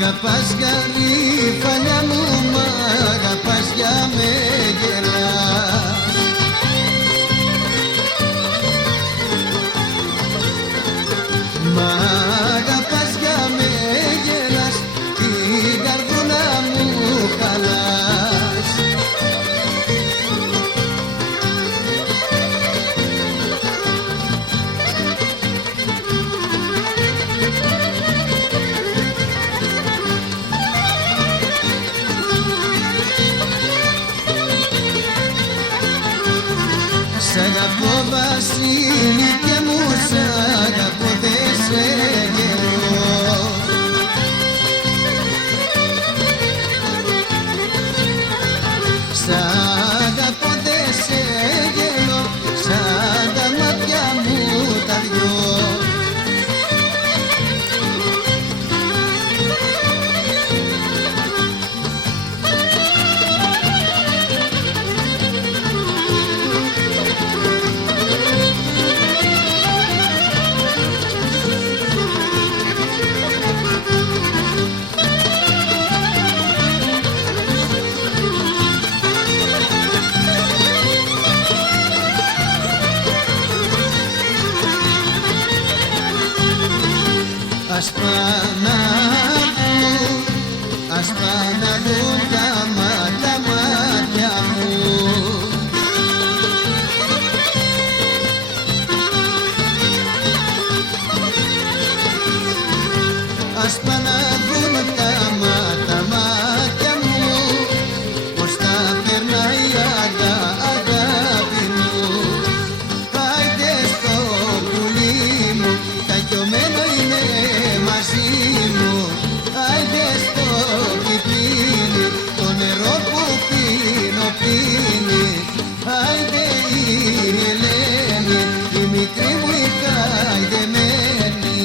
αγαπάς γαρίφαλιά μου, μ' αγαπάς για με γελάς. Μ' αγαπάς για με γελάς, την καρδούλα μου χαλάς. Σ' αγαπώ Βασίλη και μου, σ' αγαπώ δεν σε γελώ. Σ' αγαπώ δεν σε γελώ, σαν τα μάτια μου τα δυο. Ας πάνε να δουν τα μάτια μου. Ας πάνε να δουν τα μάτια μου, πως τα περνάει η αγάπη μου. Άιντε στο πουλί μου, τα γιωμένο είναι μαζί μου. Άιντε στο πιπίνι, το νερό που πίνω πίνει. Άιντε η Ελένη, η μικρή μου η καηδεμένη.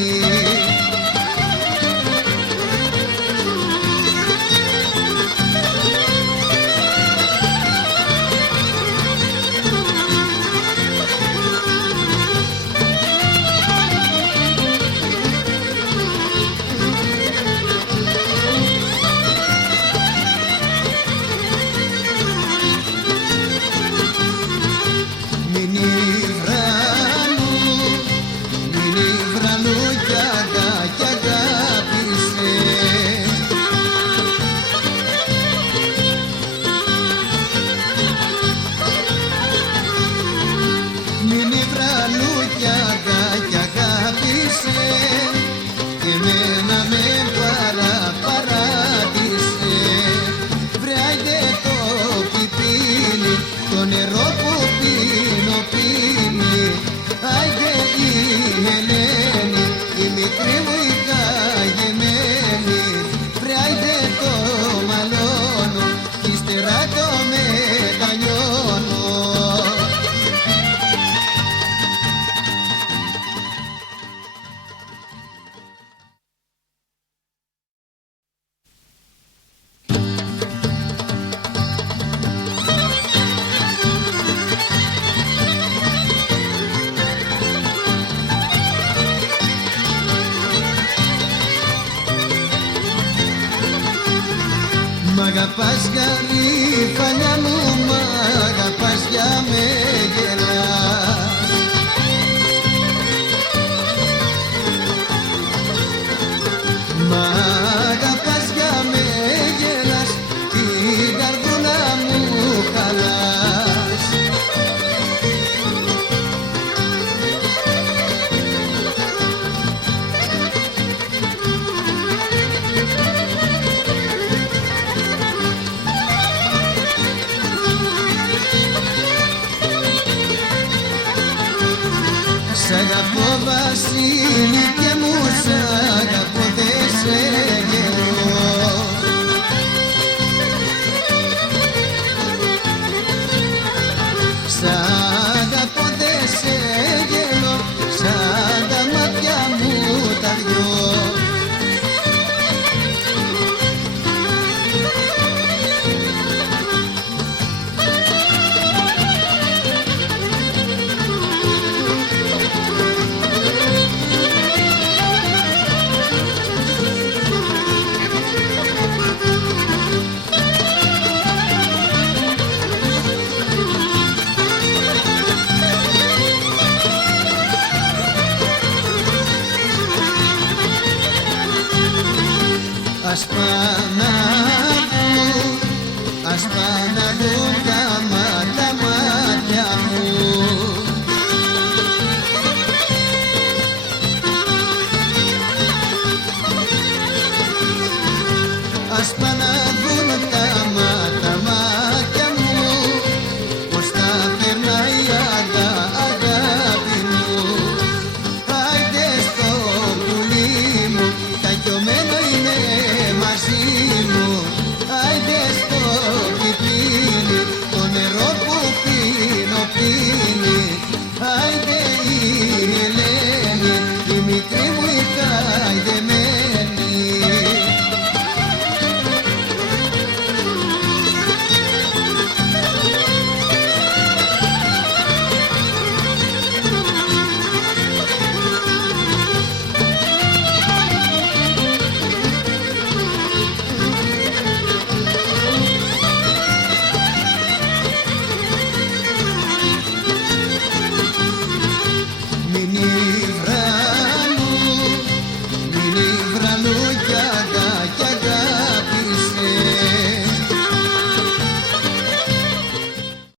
Μ' αγαπάς γαρίφαλιά μου, μ' αγαπάς για με γελάς. Μ' αγαπάς για με γελάς, την καρδούλα μου χαλάς. Ας πάνε να δουν τα μάτια μου. Ας πάνε